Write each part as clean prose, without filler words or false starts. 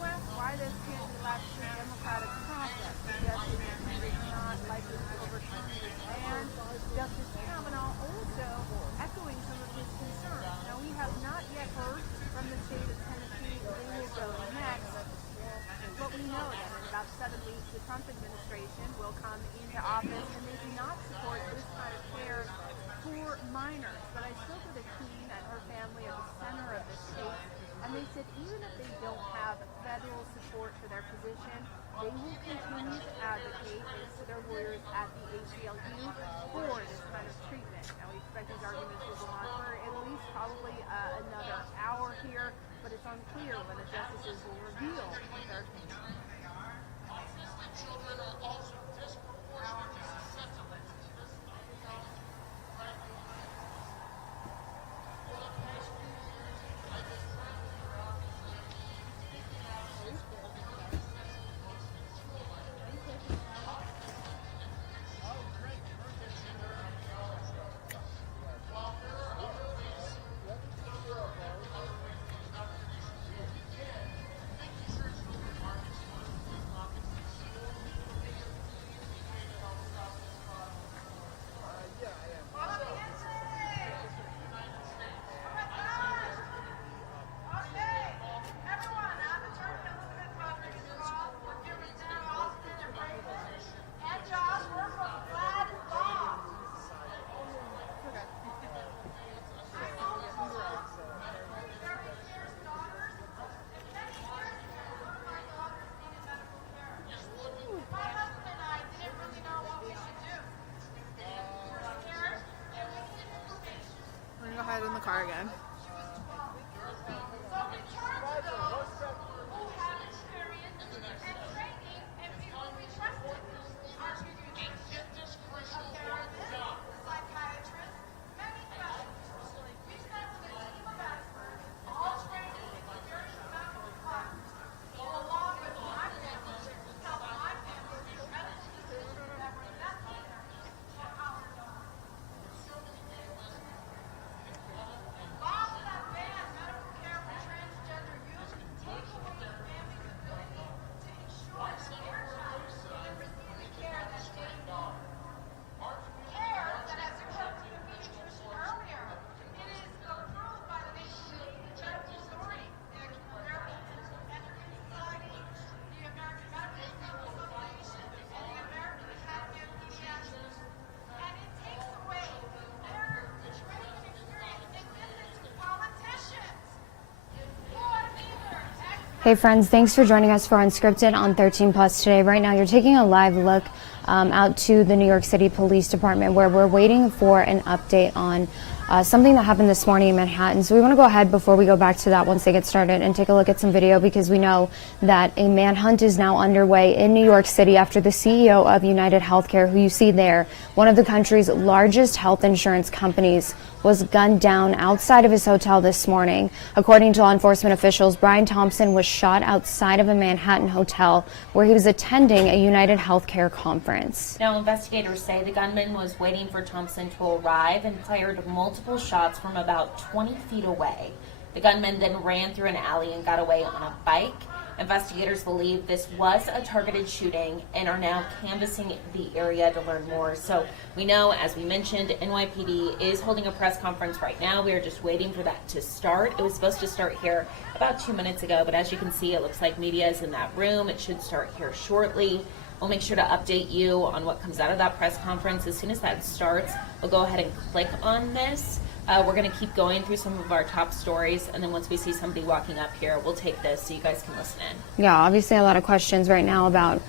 you ask why this can't be left to the democratic process, suggesting that he is not likely to overturn this ban. Justice Kavanaugh also echoing some of his concerns. Now, we have not yet heard from the state of Tennessee who will go next, but we know that in about 7 weeks, the Trump administration will come into office, and they do not support this kind of care for minors. But I spoke with a teen and her family at the center of the state, and they said even if they don't have federal support for their position, they will continue to advocate with their lawyers at the ACLU for this kind of treatment. Now, we expect these arguments will go on for at least probably another hour here, but it's unclear when the justices will reveal their opinion. In the car again. Hey friends, thanks for joining us for Unscripted on 13 Plus today. Right now you're taking a live look out to the New York City Police Department, where we're waiting for an update on something that happened this morning in Manhattan. So we want to go ahead before we go back to that once they get started and take a look at some video, because we know that a manhunt is now underway in New York City after the CEO of United Healthcare, who you see there, one of the country's largest health insurance companies, was gunned down outside of his hotel this morning. According to law enforcement officials, Brian Thompson was shot outside of a Manhattan hotel where he was attending a United Healthcare conference. Now, investigators say the gunman was waiting for Thompson to arrive and fired multiple shots from about 20 feet away. The gunman then ran through an alley and got away on a bike. Investigators believe this was a targeted shooting and are now canvassing the area to learn more. So we know, as we mentioned, NYPD is holding a press conference right now. We are just waiting for that to start. It was supposed to start here about 2 minutes ago, but as you can see, it looks like media is in that room. It should start here shortly. We'll make sure to update you on what comes out of that press conference. As soon as that starts, we'll go ahead and click on this. We're going to keep going through some of our top stories, and then once we see somebody walking up here, we'll take this so you guys can listen in. Yeah, obviously a lot of questions right now about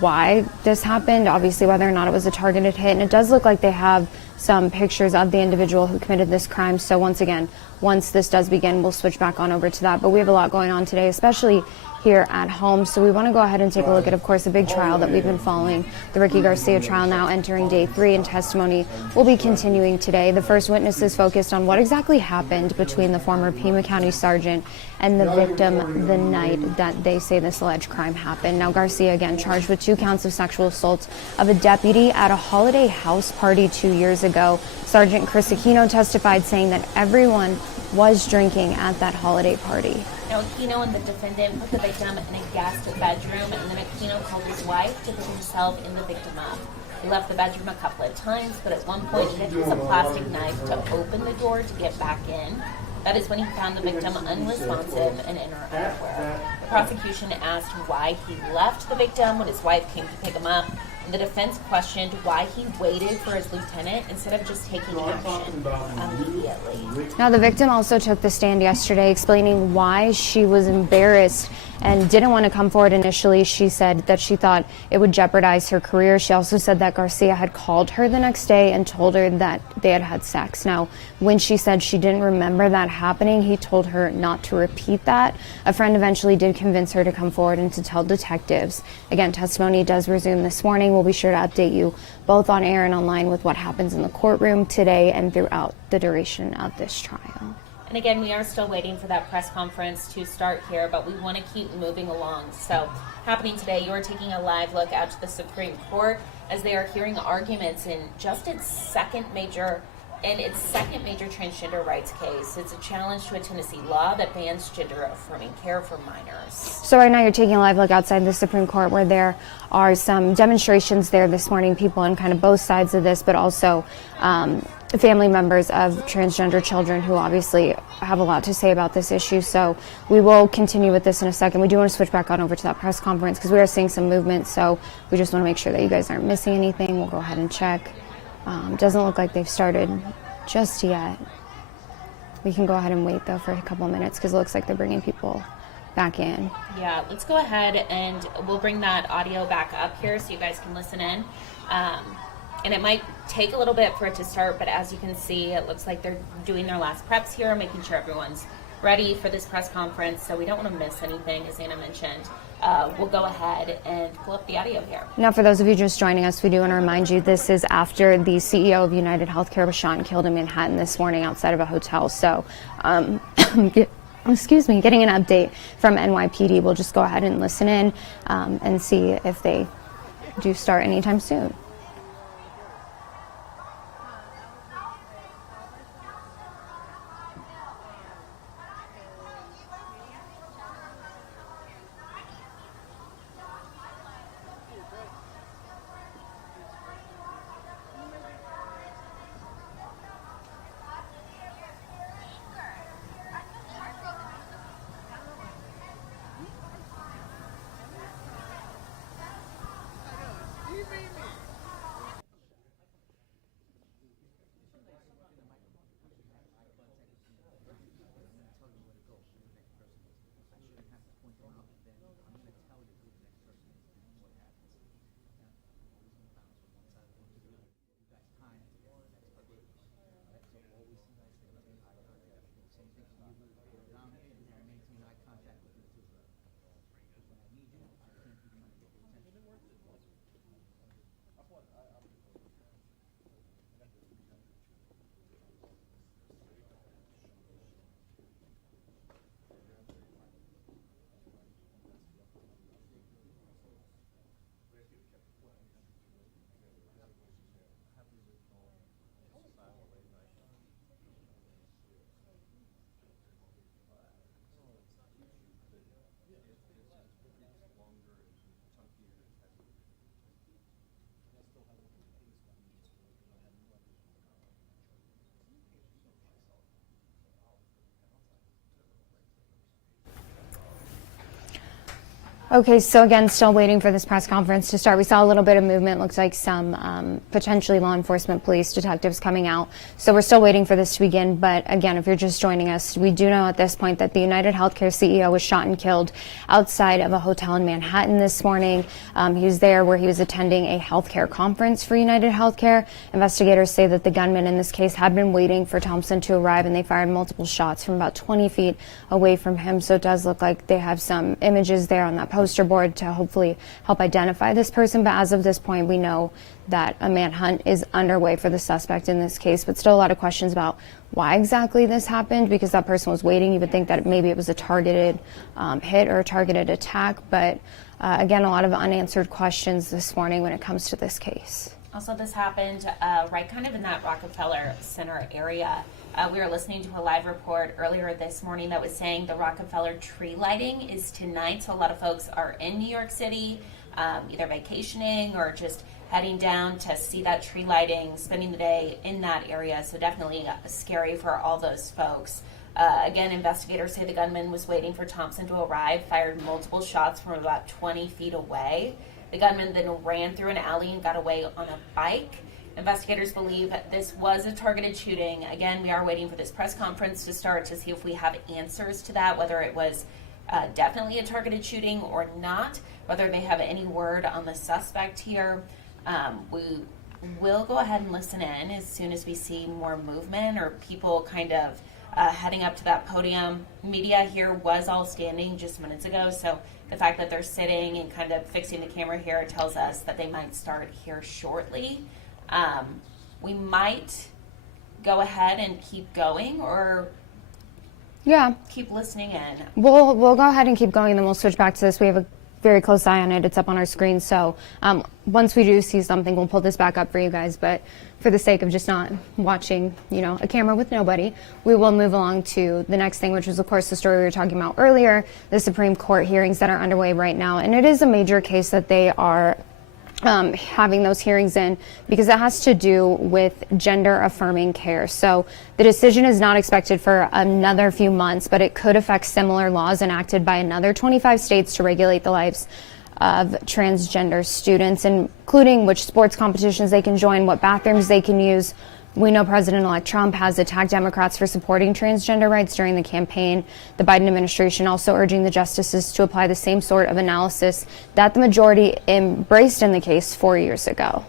why this happened, obviously whether or not it was a targeted hit, and it does look like they have some pictures of the individual who committed this crime. So once again, once this does begin, we'll switch back on over to that. But we have a lot going on today, especially here at home. So we want to go ahead and take a look at, of course, a big trial that we've been following, the Ricky Garcia trial, now entering day 3, and testimony will be continuing today. The first witnesses focused on what exactly happened between the former Pima County sergeant and the victim the night that they say this alleged crime happened. Now, Garcia again charged with 2 counts of sexual assault of a deputy at a holiday house party 2 years ago. Sergeant Chris Aquino testified, saying that everyone was drinking at that holiday party. Now, Aquino and the defendant put the victim in a guest bedroom, and then Aquino called his wife to pick himself and the victim up. He left the bedroom a couple of times, but at one point he had to use a plastic knife to open the door to get back in. That is when he found the victim unresponsive and in her underwear. The prosecution asked why he left the victim when his wife came to pick him up, and the defense questioned why he waited for his lieutenant instead of just taking action immediately. Now, the victim also took the stand yesterday explaining why she was embarrassed and didn't want to come forward initially. She said that she thought it would jeopardize her career. She also said that Garcia had called her the next day and told her that they had had sex. Now, when she said she didn't remember that happening, he told her not to repeat that. A friend eventually did convince her to come forward and to tell detectives. Again, testimony does resume this morning. We'll be sure to update you both on air and online with what happens in the courtroom today and throughout the duration of this trial. And again, we are still waiting for that press conference to start here, but we want to keep moving along. So, happening today, you are taking a live look out to the Supreme Court as they are hearing arguments in just its second major transgender rights case. It's a challenge to a Tennessee law that bans gender-affirming care for minors. So right now you're taking a live look outside the Supreme Court where there are some demonstrations there this morning, people on kind of both sides of this, but also family members of transgender children who obviously have a lot to say about this issue. So we will continue with this in a second. We do want to switch back on over to that press conference because we are seeing some movement. So we just want to make sure that you guys aren't missing anything. We'll go ahead and check. Doesn't look like they've started just yet. We can go ahead and wait though for a couple minutes because it looks like they're bringing people back in. Yeah, let's go ahead and we'll bring that audio back up here so you guys can listen in. And it might take a little bit for it to start, but as you can see, it looks like they're doing their last preps here, making sure everyone's ready for this press conference, so we don't want to miss anything, as Anna mentioned. We'll go ahead and pull up the audio here. Now, for those of you just joining us, we do want to remind you this is after the CEO of United Healthcare was shot and killed in Manhattan this morning outside of a hotel. So, excuse me, getting an update from NYPD. We'll just go ahead and listen in and see if they do start anytime soon. Okay, so again, still waiting for this press conference to start. We saw a little bit of movement. Looks like some potentially law enforcement, police, detectives coming out. So we're still waiting for this to begin. But again, if you're just joining us, we do know at this point that the United Healthcare CEO was shot and killed outside of a hotel in Manhattan this morning. He was there where he was attending a healthcare conference for United Healthcare. Investigators say that the gunman in this case had been waiting for Thompson to arrive, and they fired multiple shots from about 20 feet away from him. So it does look like they have some images there on that poster board to hopefully help identify this person. But as of this point, we know that a manhunt is underway for the suspect in this case, but still a lot of questions about why exactly this happened, because that person was waiting. You would think that maybe it was a targeted hit or a targeted attack, but again, a lot of unanswered questions this morning when it comes to this case. Also, this happened right kind of in that Rockefeller Center area. We were listening to a live report earlier this morning that was saying the Rockefeller tree lighting is tonight. So a lot of folks are in New York City, either vacationing or just heading down to see that tree lighting, spending the day in that area. So definitely scary for all those folks. Again, investigators say the gunman was waiting for Thompson to arrive, fired multiple shots from about 20 feet away. The gunman then ran through an alley and got away on a bike. Investigators believe this was a targeted shooting. Again, we are waiting for this press conference to start to see if we have answers to that, whether it was definitely a targeted shooting or not, whether they have any word on the suspect here. We will go ahead and listen in as soon as we see more movement or people kind of heading up to that podium. Media here was all standing just minutes ago, so the fact that they're sitting and kind of fixing the camera here tells us that they might start here shortly. We might go ahead and keep going, or keep listening in. We'll go ahead and keep going, then we'll switch back to this. We have a very close eye on it. It's up on our screen. So once we do see something, we'll pull this back up for you guys. But for the sake of just not watching, a camera with nobody, we will move along to the next thing, which was, of course, the story we were talking about earlier, the Supreme Court hearings that are underway right now. And it is a major case that they are having those hearings in, because it has to do with gender-affirming care. So the decision is not expected for another few months, but it could affect similar laws enacted by another 25 states to regulate the lives of transgender students, including which sports competitions they can join, what bathrooms they can use. We know President-elect Trump has attacked Democrats for supporting transgender rights during the campaign. The Biden administration also urging the justices to apply the same sort of analysis that the majority embraced in the case 4 years ago.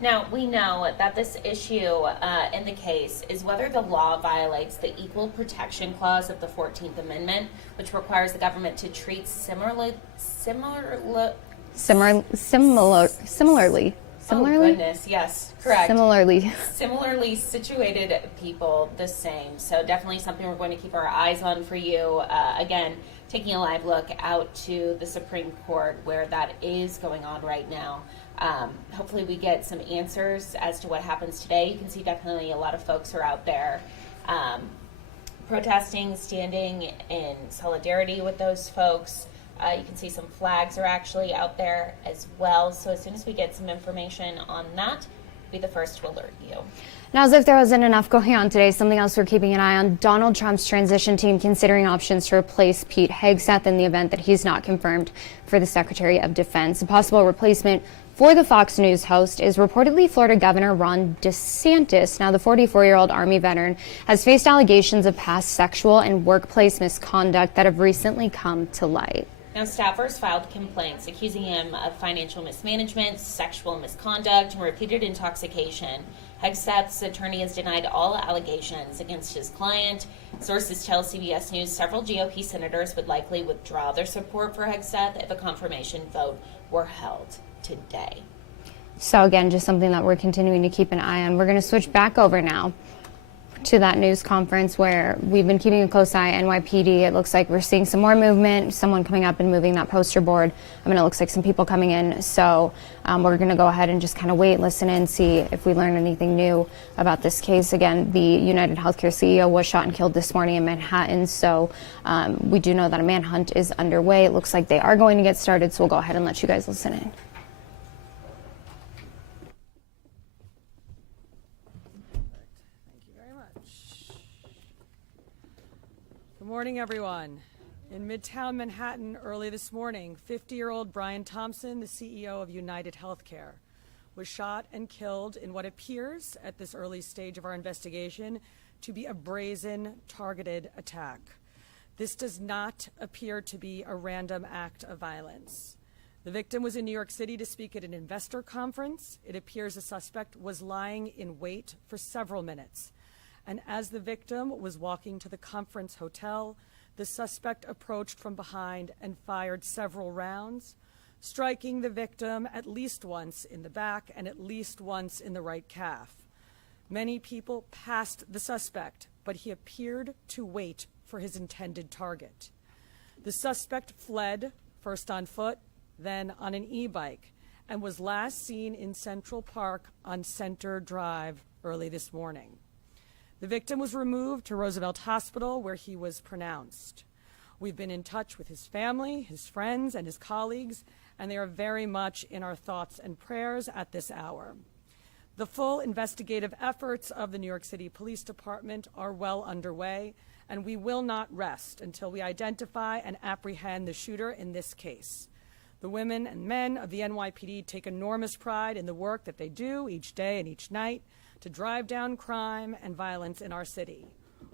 Now, we know that this issue in the case is whether the law violates the Equal Protection Clause of the 14th Amendment, which requires the government to treat similarly. Oh, goodness, yes, correct. Similarly situated people the same. So definitely something we're going to keep our eyes on for you. Again, taking a live look out to the Supreme Court where that is going on right now. Hopefully we get some answers as to what happens today. You can see definitely a lot of folks are out there protesting, standing in solidarity with those folks. You can see some flags are actually out there as well. So as soon as we get some information on that, we'll be the first to alert you. Now, as if there wasn't enough going on today, something else we're keeping an eye on, Donald Trump's transition team considering options to replace Pete Hegseth in the event that he's not confirmed for the Secretary of Defense. A possible replacement for the Fox News host is reportedly Florida Governor Ron DeSantis. Now, the 44-year-old Army veteran has faced allegations of past sexual and workplace misconduct that have recently come to light. Now, staffers filed complaints accusing him of financial mismanagement, sexual misconduct, and repeated intoxication. Hegseth's attorney has denied all allegations against his client. Sources tell CBS News several GOP senators would likely withdraw their support for Hegseth if a confirmation vote were held today. So again, just something that we're continuing to keep an eye on. We're going to switch back over now to that news conference where we've been keeping a close eye. NYPD, it looks like we're seeing some more movement, someone coming up and moving that poster board. It looks like some people coming in. So we're going to go ahead and just kind of wait, listen in, see if we learn anything new about this case. Again, the United Healthcare CEO was shot and killed this morning in Manhattan. So we do know that a manhunt is underway. It looks like they are going to get started. So we'll go ahead and let you guys listen in. Good morning, everyone. In Midtown Manhattan early this morning, 50-year-old Brian Thompson, the CEO of United Healthcare, was shot and killed in what appears, at this early stage of our investigation, to be a brazen, targeted attack. This does not appear to be a random act of violence. The victim was in New York City to speak at an investor conference. It appears the suspect was lying in wait for several minutes. And as the victim was walking to the conference hotel, the suspect approached from behind and fired several rounds, striking the victim at least once in the back and at least once in the right calf. Many people passed the suspect, but he appeared to wait for his intended target. The suspect fled, first on foot, then on an e-bike, and was last seen in Central Park on Center Drive early this morning. The victim was removed to Roosevelt Hospital, where he was pronounced. We've been in touch with his family, his friends, and his colleagues, and they are very much in our thoughts and prayers at this hour. The full investigative efforts of the New York City Police Department are well underway, and we will not rest until we identify and apprehend the shooter in this case. The women and men of the NYPD take enormous pride in the work that they do each day and each night to drive down crime and violence in our city.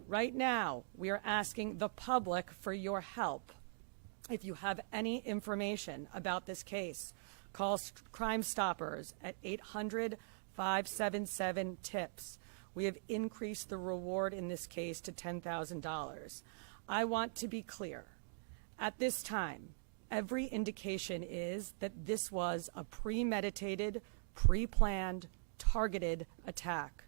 Right now, we are asking the public for your help. If you have any information about this case, call Crime Stoppers at 800-577-TIPS. We have increased the reward in this case to $10,000. I want to be clear. At this time, every indication is that this was a premeditated, pre-planned, targeted attack.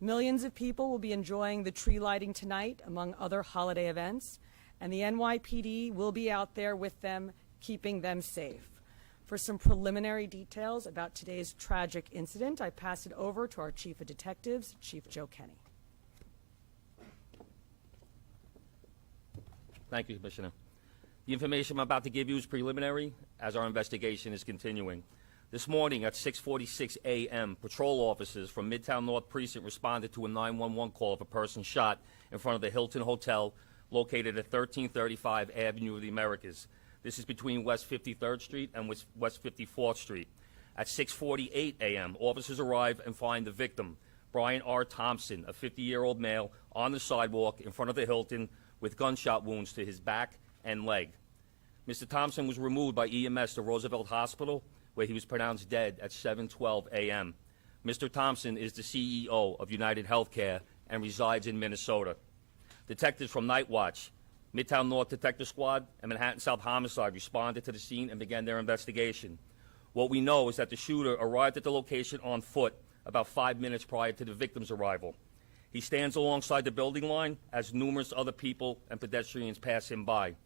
Millions of people will be enjoying the tree lighting tonight, among other holiday events, and the NYPD will be out there with them, keeping them safe. For some preliminary details about today's tragic incident, I pass it over to our Chief of Detectives, Chief Joe Kenny. Thank you, Commissioner. The information I'm about to give you is preliminary, as our investigation is continuing. This morning at 6:46 a.m., patrol officers from Midtown North Precinct responded to a 911 call of a person shot in front of the Hilton Hotel located at 1335 Avenue of the Americas. This is between West 53rd Street and West 54th Street. At 6:48 a.m., officers arrive and find the victim, Brian R. Thompson, a 50-year-old male, on the sidewalk in front of the Hilton with gunshot wounds to his back and leg. Mr. Thompson was removed by EMS to Roosevelt Hospital, where he was pronounced dead at 7:12 a.m. Mr. Thompson is the CEO of United Healthcare and resides in Minnesota. Detectives from Night Watch, Midtown North Detective Squad, and Manhattan South Homicide responded to the scene and began their investigation. What we know is that the shooter arrived at the location on foot about 5 minutes prior to the victim's arrival. He stands alongside the building line as numerous other people and pedestrians pass him by.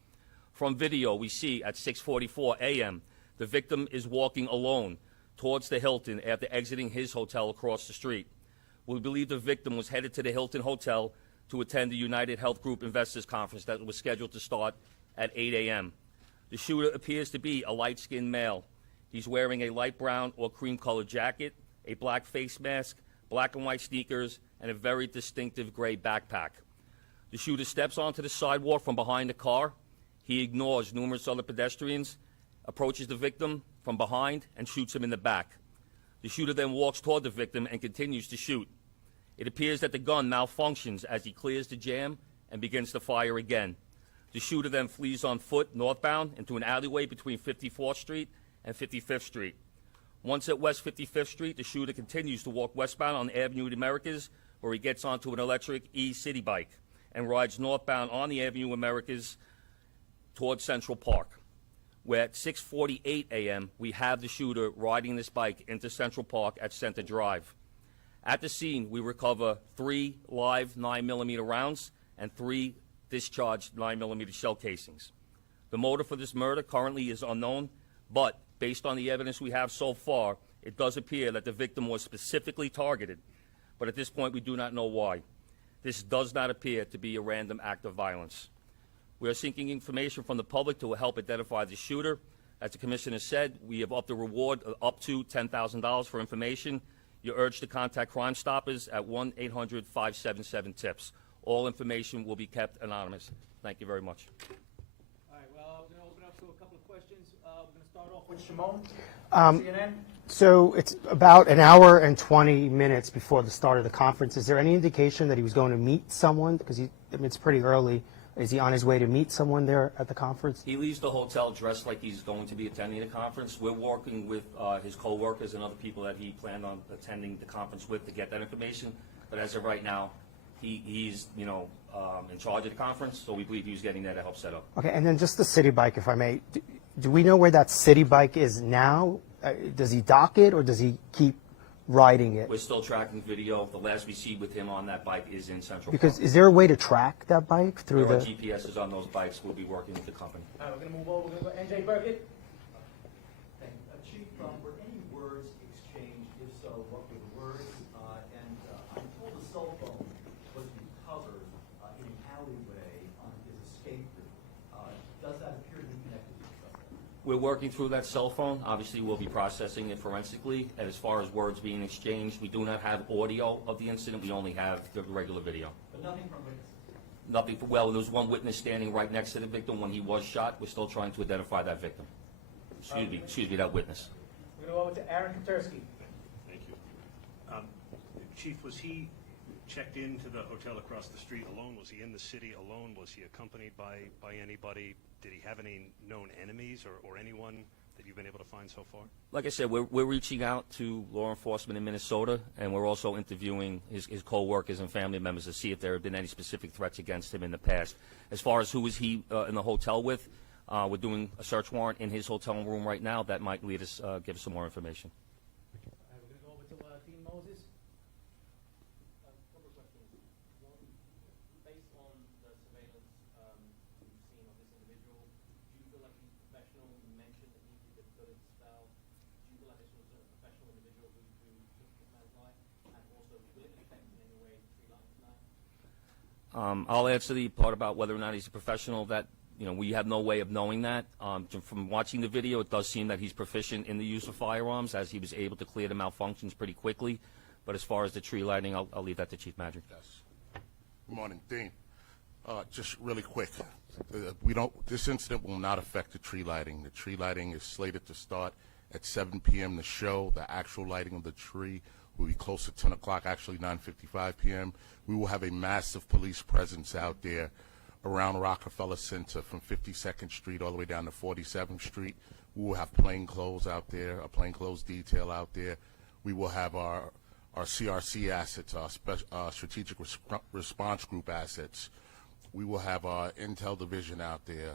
From video, we see at 6:44 a.m., the victim is walking alone towards the Hilton after exiting his hotel across the street. We believe the victim was headed to the Hilton Hotel to attend the United Health Group Investors Conference that was scheduled to start at 8 a.m. The shooter appears to be a light-skinned male. He's wearing a light brown or cream-colored jacket, a black face mask, black and white sneakers, and a very distinctive gray backpack. The shooter steps onto the sidewalk from behind the car. He ignores numerous other pedestrians, approaches the victim from behind, and shoots him in the back. The shooter then walks toward the victim and continues to shoot. It appears that the gun malfunctions as he clears the jam and begins to fire again. The shooter then flees on foot northbound into an alleyway between 54th Street and 55th Street. Once at West 55th Street, the shooter continues to walk westbound on Avenue of the Americas, where he gets onto an electric E-City bike and rides northbound on the Avenue of Americas towards Central Park, where at 6:48 a.m., we have the shooter riding this bike into Central Park at Center Drive. At the scene, we recover 3 live 9mm rounds and 3 discharged 9mm shell casings. The motive for this murder currently is unknown, but based on the evidence we have so far, it does appear that the victim was specifically targeted, but at this point we do not know why. This does not appear to be a random act of violence. We are seeking information from the public to help identify the shooter. As the Commissioner said, we have upped the reward up to $10,000 for information. You're urged to contact Crime Stoppers at 1-800-577-TIPS. All information will be kept anonymous. Thank you very much. All right, well, we're going to open up to a couple of questions. We're going to start off with Shimon, CNN. So it's about an hour and 20 minutes before the start of the conference. Is there any indication that he was going to meet someone? Because it's pretty early. Is he on his way to meet someone there at the conference? He leaves the hotel dressed like he's going to be attending the conference. We're working with his co-workers and other people that he planned on attending the conference with to get that information. But as of right now, he's in charge of the conference, so we believe he was getting there to help set up. Okay, and then just the city bike, if I may. Do we know where that city bike is now? Does he dock it, or does he keep riding it? We're still tracking video. The last we see with him on that bike is in Central Because Park. Is there a way to track that bike through there the... are GPSs on those bikes. We'll be working with the company. All right, we're going to move over. We're going to go NJ Burkett. Thank you. Chief, were any words exchanged? If so, what were the words? And I'm told a cell phone was We're working through that cell phone. Obviously, we'll be processing it forensically. And as far as words being exchanged, we do not have audio of the incident. We only have the regular video. But nothing from witnesses. Nothing. Well, there was one witness standing right next to the victim when he was shot. We're still trying to identify that victim. Excuse me, that witness. We're going to go over to Aaron Katersky. Thank you. Chief, was he checked into the hotel across the street alone? Was he in the city alone? Was he accompanied by anybody? Did he have any known enemies or anyone that you've been able to find so far? Like I said, we're reaching out to law enforcement in Minnesota, and we're also interviewing his co-workers and family members to see if there have been any specific threats against him in the past. As far as who was he in the hotel with, we're doing a search warrant in his hotel room right now. That might lead us, give us some more information. All right, we're going to go over to Dean Moses. A couple of questions. One, based on the surveillance you've seen of this individual, do you feel like he's professional? You mentioned that he did a good spell. Do you feel like this was a professional individual who took this man's life? And also, will it affect in any way the tree line tonight? I'll answer the part about whether or not he's a professional. That, we have no way of knowing that. From watching the video, it does seem that he's proficient in the use of firearms, as he was able to clear the malfunctions pretty quickly. But as far as the tree lighting, I'll leave that to Chief Madrick. Yes. Good morning, Dean. Just really quick, this incident will not affect the tree lighting. The tree lighting is slated to start at 7 p.m. The show, the actual lighting of the tree, will be close to 10 o'clock, actually 9:55 p.m. We will have a massive police presence out there around Rockefeller Center from 52nd Street all the way down to 47th Street. We will have plainclothes out there, a plainclothes detail out there. We will have our CRC assets, our strategic response group assets. We will have our intel division out there.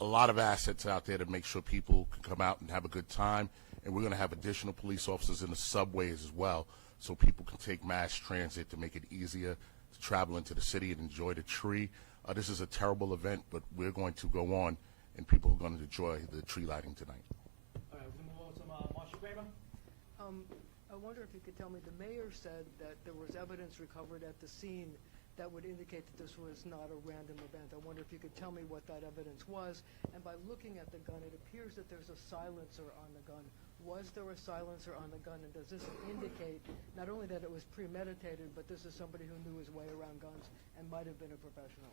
A lot of assets out there to make sure people can come out and have a good time. And we're going to have additional police officers in the subways as well, so people can take mass transit to make it easier to travel into the city and enjoy the tree. This is a terrible event, but we're going to go on, and people are going to enjoy the tree lighting tonight. All right, we're going to move over to Marsha Kramer. I wonder if you could tell me, the mayor said that there was evidence recovered at the scene that would indicate that this was not a random event. I wonder if you could tell me what that evidence was. And by looking at the gun, it appears that there's a silencer on the gun. Was there a silencer on the gun, and does this indicate not only that it was premeditated, but this is somebody who knew his way around guns and might have been a professional?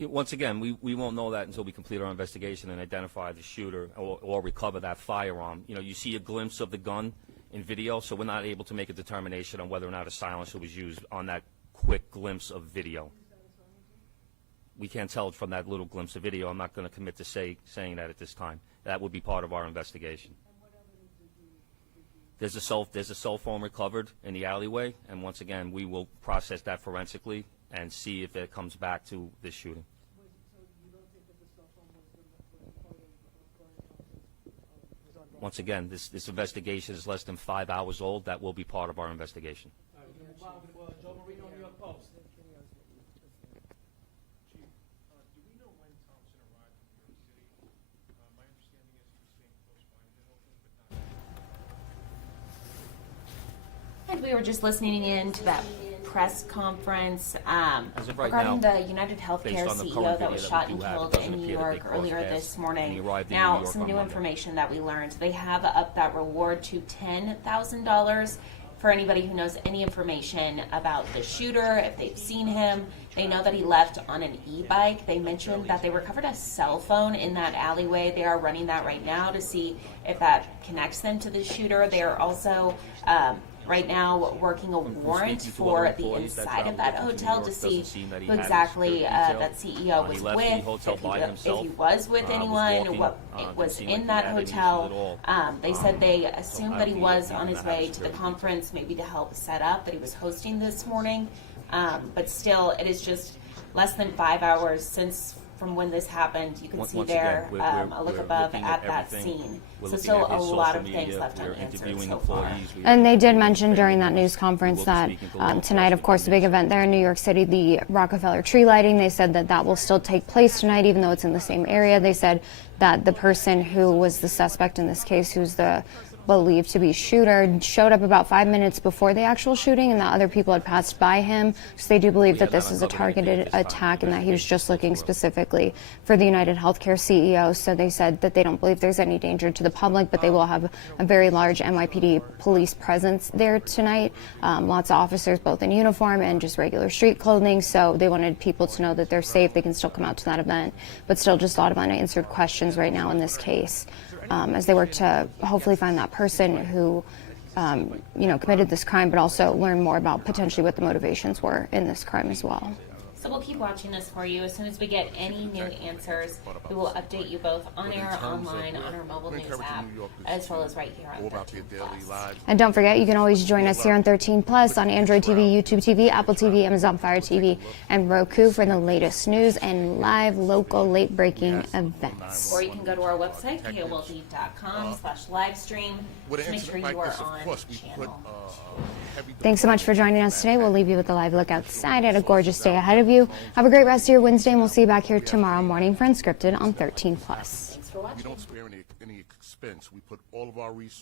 Once again, we won't know that until we complete our investigation and identify the shooter or recover that firearm. You see a glimpse of the gun in video, so we're not able to make a determination on whether or not a silencer was used on that quick glimpse of video. We can't tell from that little glimpse of video. I'm not going to commit to saying that at this time. That will be part of our investigation. There's a cell phone recovered in the alleyway, and once again, we will process that forensically and see if it comes back to this shooting. So you don't think that the cell phone was part of Brian Thompson's, Once again, this investigation is less than 5 hours old. That will be part of our investigation. All right, we're going to move on to Joe Marino, New York Post. Chief, do we know when Thompson arrived in New York City? My understanding is he was staying close by to Hilton, but not. And we were just listening in to that press conference As of right regarding now, the United Healthcare based on the CEO current that was video shot that we and do have, killed it doesn't in New appear that York they crossed earlier paths this when he morning. arrived in Now, New York some on new Monday. information that we learned. They have upped that reward to $10,000 for anybody who knows any information about the shooter, if they've seen him. They know that he left on an e-bike. They mentioned that they recovered a cell phone in that alleyway. They are running that right now to see if that connects them to the shooter. They are also right now working a warrant for the inside of that hotel to see who exactly that CEO was with, if he was with anyone, what was in that hotel. They said they assumed that he was on his way to the conference, maybe to help set up, that he was hosting this morning. But still, it is just less than 5 hours since from when this happened. You can see there a look above at that scene. So still a lot of things left unanswered so far. And they did mention during that news conference that tonight, of course, the big event there in New York City, the Rockefeller tree lighting, they said that that will still take place tonight, even though it's in the same area. They said that the person who was the suspect in this case, who's the believed to be shooter showed up about 5 minutes before the actual shooting, and that other people had passed by him. So they do believe that this is a targeted attack and that he was just looking specifically for the United Healthcare CEO. So they said that they don't believe there's any danger to the public, but they will have a very large NYPD police presence there tonight. Lots of officers, both in uniform and just regular street clothing. So they wanted people to know that they're safe. They can still come out to that event, but still just a lot of unanswered questions right now in this case, as they work to hopefully find that person who committed this crime, but also learn more about potentially what the motivations were in this crime as well. So we'll keep watching this for you. As soon as we get any new answers, we will update you both on air, online, on our mobile news app, as well as right here on 13 Plus. And don't forget, you can always join us here on 13 Plus on Android TV, YouTube TV, Apple TV, Amazon Fire TV, and Roku for the latest news and live local late-breaking events. Or you can go to our website, KOLD.com/livestream, to make sure you are on channel. Thanks so much for joining us today. We'll leave you with a live look outside at a gorgeous day ahead of you. Have a great rest of your Wednesday, and we'll see you back here tomorrow morning for Unscripted on 13 Plus. Thanks for watching. We don't spare any expense. We put all of our resources